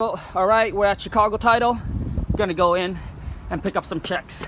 All right, we're at Chicago Title. Gonna go in and pick up some checks.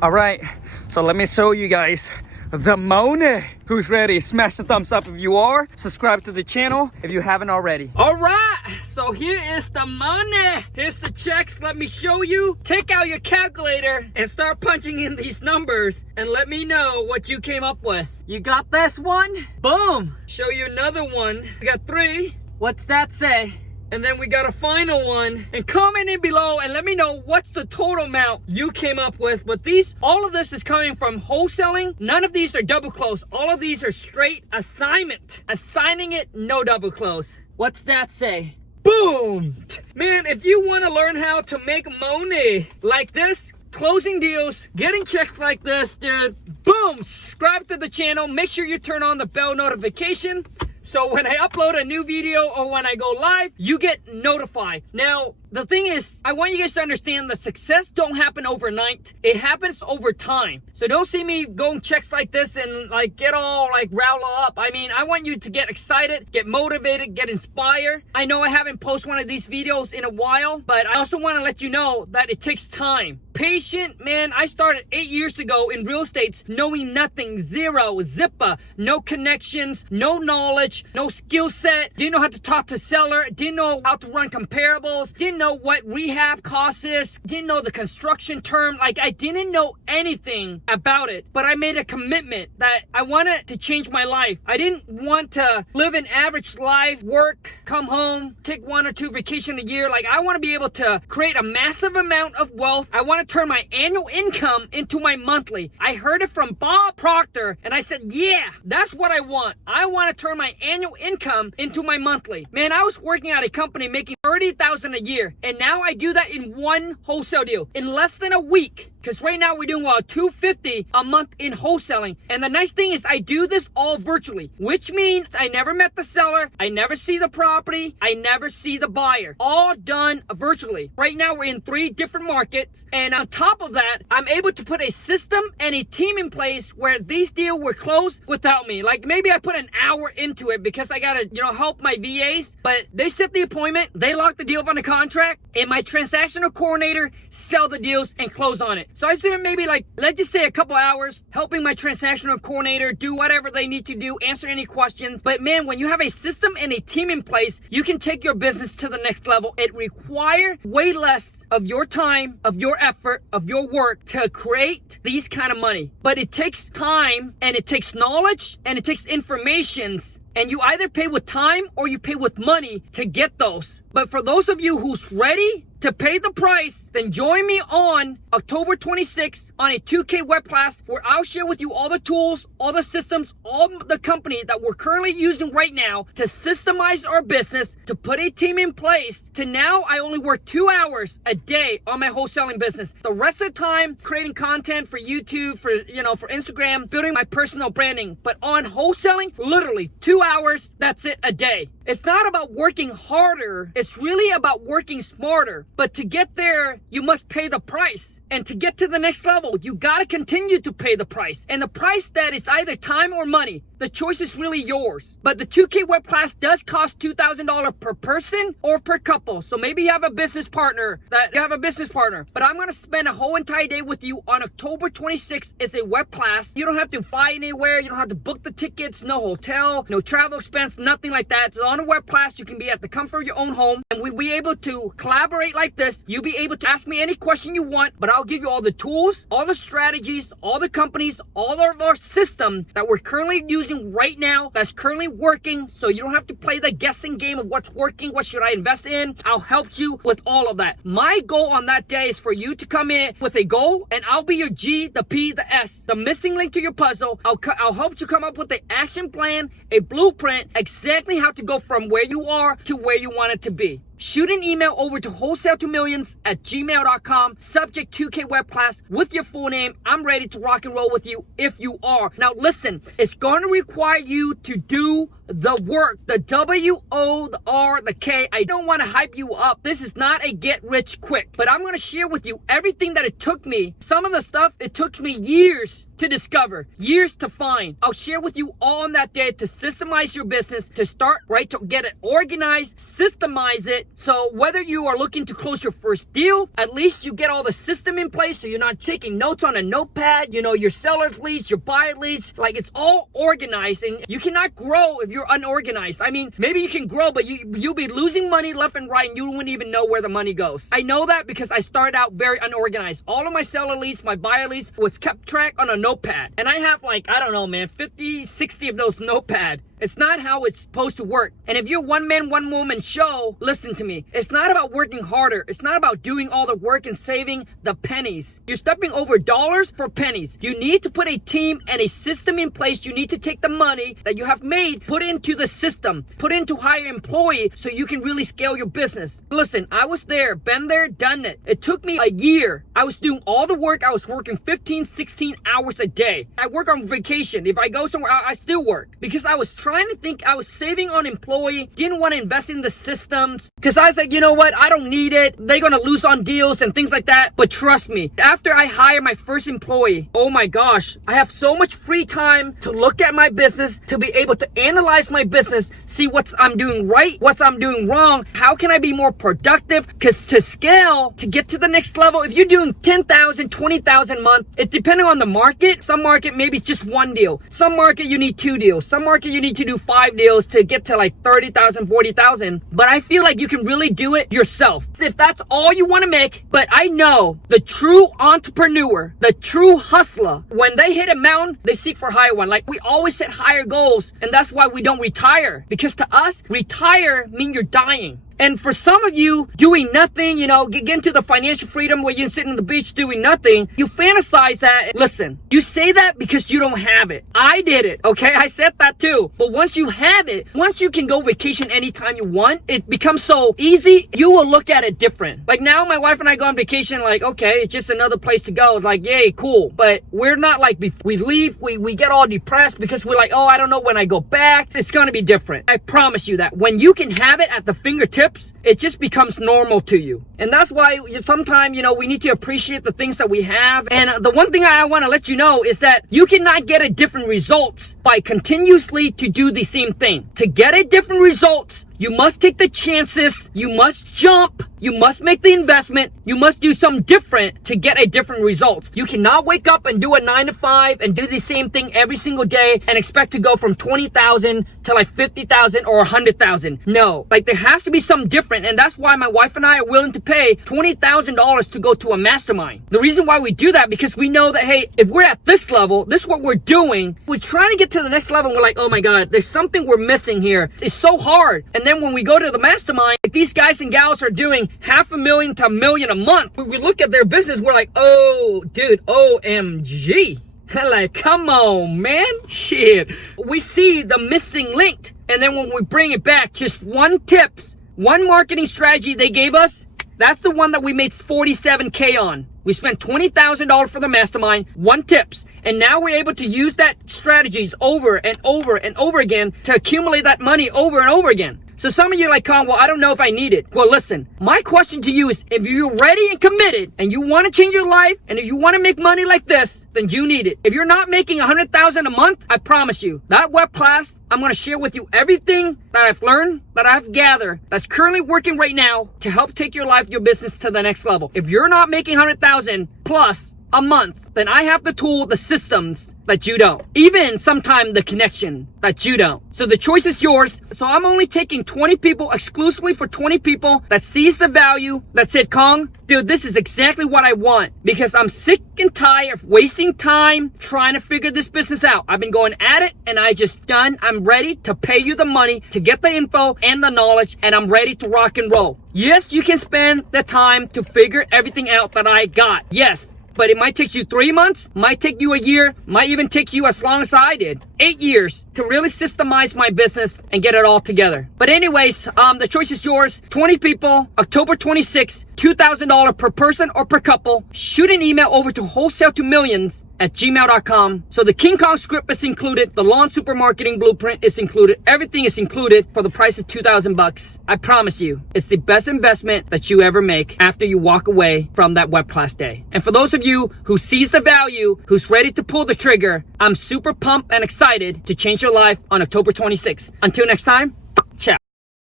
All right, so let me show you guys the money. Who's ready? Smash the thumbs up if you are. Subscribe to the channel if you haven't already. All right, so here is the money. Here's the checks. Let me show you. Take out your calculator and start punching in these numbers and let me know what you came up with. You got this one? Boom. Show you another one. We got 3. What's that say? And then we got a final one. And comment in below and let me know what's the total amount you came up with. But all of this is coming from wholesaling. None of these are double close. All of these are straight assignment. Assigning it, no double close. What's that say? Boom! Man, if you want to learn how to make money like this, closing deals, getting checks like this, dude, boom! Subscribe to the channel. Make sure you turn on the bell notification, so when I upload a new video or when I go live, you get notified. Now, the thing is, I want you guys to understand that success don't happen overnight. It happens over time. So don't see me going checks like this and like get all like riled up. I mean, I want you to get excited, get motivated, get inspired. I know I haven't posted one of these videos in a while, but I also want to let you know that it takes time. Patient, man. I started 8 years ago in real estate knowing nothing, zero, zipper, no connections, no knowledge, no skill set, didn't know how to talk to seller, didn't know how to run comparables, didn't know what rehab cost is, didn't know the construction term. Like, I didn't know anything about it, but I made a commitment that I wanted to change my life. I didn't want to live an average life, work, come home, take 1 or 2 vacations a year. Like, I want to be able to create a massive amount of wealth. I want to turn my annual income into my monthly. I heard it from Bob Proctor and I said, yeah, that's what I want. I want to turn my annual income into my monthly. Man, I was working at a company making $30,000 a year, and now I do that in 1 wholesale deal in less than a week. Because right now we're doing about $250 a month in wholesaling. And the nice thing is I do this all virtually, which means I never met the seller. I never see the property. I never see the buyer. All done virtually. Right now we're in 3 different markets. And on top of that, I'm able to put a system and a team in place where these deals were closed without me. Like, maybe I put an hour into it because I got to, help my VAs. But they set the appointment. They lock the deal up on the contract. And my transactional coordinator sell the deals and close on it. So I spent maybe let's just say a couple hours helping my transactional coordinator do whatever they need to do, answer any questions. But man, when you have a system and a team in place, you can take your business to the next level. It requires way less of your time, of your effort, of your work to create these kind of money. But it takes time and it takes knowledge and it takes informations. And you either pay with time or you pay with money to get those. But for those of you who's ready to pay the price, then join me on October 26th on a 2K web class where I'll share with you all the tools, all the systems, all the company that we're currently using right now to systemize our business, to put a team in place. To now, I only work 2 hours a day on my wholesaling business. The rest of the time, creating content for YouTube, for Instagram, building my personal branding. But on wholesaling, literally 2 hours, that's it, a day. It's not about working harder. It's really about working smarter. But to get there, you must pay the price. And to get to the next level, you gotta continue to pay the price. And the price that is either time or money. The choice is really yours. But the 2K web class does cost $2,000 per person or per couple. So maybe you have a business partner But I'm gonna spend a whole entire day with you on October 26th. It's a web class. You don't have to fly anywhere. You don't have to book the tickets, no hotel, no travel expense, nothing like that. It's on a web class. You can be at the comfort of your own home. And we'll be able to collaborate like this. You'll be able to ask me any question you want, but I'll give you all the tools, all the strategies, all the companies, all of our system that we're currently using right now, that's currently working, so you don't have to play the guessing game of what's working, what should I invest in. I'll help you with all of that. My goal on that day is for you to come in with a goal, and I'll be your G, the P, the S, the missing link to your puzzle. I'll help you come up with an action plan, a blueprint, exactly how to go from where you are to where you want it to be. Shoot an email over to wholesale2millions@gmail.com, subject 2K web class with your full name. I'm ready to rock and roll with you if you are. Now listen, it's going to require you to do the work, the W-O, the R, the K. I don't want to hype you up. This is not a get rich quick, but I'm going to share with you everything that it took me. Some of the stuff, it took me years to discover, years to find. I'll share with you all on that day to systemize your business, to start, right, to get it organized, systemize it. So whether you are looking to close your first deal, at least you get all the system in place so you're not taking notes on a notepad, you know, your seller's leads, your buyer leads, like it's all organizing. You cannot grow if you're unorganized. I mean, maybe you can grow, but you'll be losing money left and right and you wouldn't even know where the money goes. I know that because I started out very unorganized. All of my seller leads, my buyer leads was kept track on a notepad. And I have like, I don't know, man, 50, 60 of those notepad. It's not how it's supposed to work. And if you're one man, one woman show, listen to me. It's not about working harder. It's not about doing all the work and saving the pennies. You're stepping over dollars for pennies. You need to put a team and a system in place. You need to take the money that you have made, put into the system, put into hire employee so you can really scale your business. Listen, I was there, been there, done it. It took me a year. I was doing all the work. I was working 15, 16 hours a day. I work on vacation. If I go somewhere, I still work because I was trying to think. I was saving on employee, didn't want to invest in the systems because I was like, you know what, I don't need it. They're gonna lose on deals and things like that. But trust me, after I hire my first employee, oh my gosh, I have so much free time to look at my business, to be able to analyze my business, see what I'm doing right, what I'm doing wrong, how can I be more productive? Because to scale, to get to the next level, if you're doing 10,000, 20,000 a month, it depending on the market. Some market maybe it's just one deal. Some market you need 2 deals. Some market you need to do 5 deals to get to like 30,000, 40,000. But I feel like you can really do it yourself if that's all you want to make. But I know the true entrepreneur, the true hustler, when they hit a mountain, they seek for higher one. Like we always set higher goals, and that's why we don't retire. Because to us, retire means you're dying. And for some of you, doing nothing, you know, get into the financial freedom where you're sitting on the beach doing nothing, you fantasize that. Listen, you say that because you don't have it. I did it, okay? I said that too. But once you have it, once you can go vacation anytime you want, it becomes so easy, you will look at it different. Like now, my wife and I go on vacation, like, okay, it's just another place to go. It's like, yay, cool. But we're not like, before we leave, we get all depressed because we're like, oh, I don't know when I go back. It's gonna be different. I promise you that. When you can have it at the fingertips, it just becomes normal to you. And that's why sometimes, you know, we need to appreciate the things that we have. And the one thing I want to let you know is that you cannot get a different results by continuously to do the same thing. To get a different results, you must take the chances, you must jump, you must make the investment, you must do something different to get a different result. You cannot wake up and do a 9 to 5 and do the same thing every single day and expect to go from 20,000 to like 50,000 or 100,000. No, like there has to be something different. And that's why my wife and I are willing to pay $20,000 to go to a mastermind. The reason why we do that, because we know that, hey, if we're at this level, this is what we're doing. We're trying to get to the next level. And we're like, oh my God, there's something we're missing here. It's so hard. And then when we go to the mastermind, like these guys and gals are doing $500,000 to $1 million a month. When we look at their business, we're like, oh, dude, OMG. Like, come on, man. Shit. We see the missing link. And then when we bring it back, just one tips, one marketing strategy they gave us, that's the one that we made 47K on. We spent $20,000 for the mastermind, one tips. And now we're able to use that strategies over and over and over again to accumulate that money over and over again. So some of you are like, Khang, well, I don't know if I need it. Well, listen, my question to you is, if you're ready and committed and you want to change your life and if you want to make money like this, then you need it. If you're not making $100,000 a month, I promise you, that web class, I'm going to share with you everything that I've learned, that I've gathered, that's currently working right now to help take your life, your business to the next level. If you're not making $100,000 plus a month, then I have the tool, the systems that you don't. Even sometimes the connection that you don't. So the choice is yours. So I'm only taking 20 people, exclusively for 20 people that sees the value, that said, Khang, dude, this is exactly what I want, because I'm sick and tired of wasting time trying to figure this business out. I've been going at it and I just done. I'm ready to pay you the money to get the info and the knowledge, and I'm ready to rock and roll. Yes, you can spend the time to figure everything out that I got. Yes. But it might take you 3 months, might take you a year, might even take you as long as I did, 8 years, to really systemize my business and get it all together. But anyways, the choice is yours. 20 people, October 26th, $2,000 per person or per couple. Shoot an email over to Wholesale to Millions @gmail.com. So the King Kong script is included. The lawn super marketing blueprint is included. Everything is included for the price of $2,000. I promise you, it's the best investment that you ever make after you walk away from that web class day. And for those of you who sees the value, who's ready to pull the trigger, I'm super pumped and excited to change your life on October 26th. Until next time,